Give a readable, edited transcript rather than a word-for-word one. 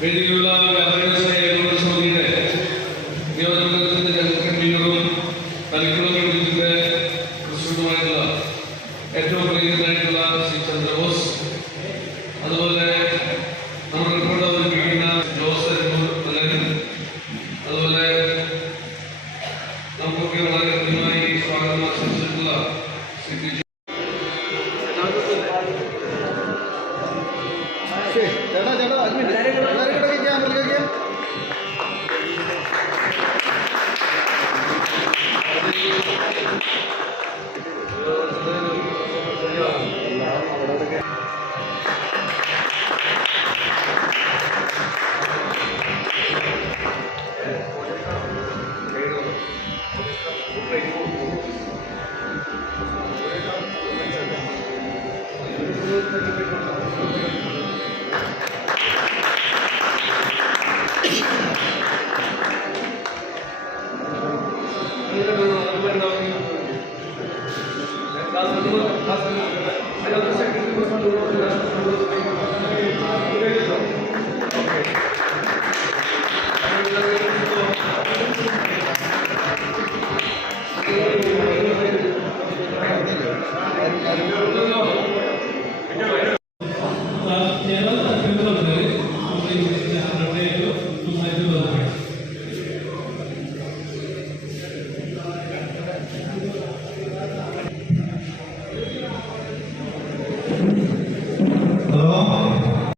വേദിയിലുള്ള സമിതിയുടെ നിയോജകമണ്ഡലത്തിന്റെ ജനറൽ കൺവീനറും കരിക്കുളം യൂണിറ്റിന്റെ പ്രസിഡന്റുമായിട്ടുള്ള ഏറ്റവും പ്രിയനായിട്ടുള്ള ശ്രീ ചന്ദ്രബോസ്, അതുപോലെ നമ്മുടെ റിപ്പോർട്ട് അവതരിപ്പിക്കുന്ന ജോസ്, അതുപോലെ നമുക്കൊക്കെ വളരെ കൃത്യമായി സ്വാഗതം ആശംസിച്ചിട്ടുള്ള ശ്രീ Hello.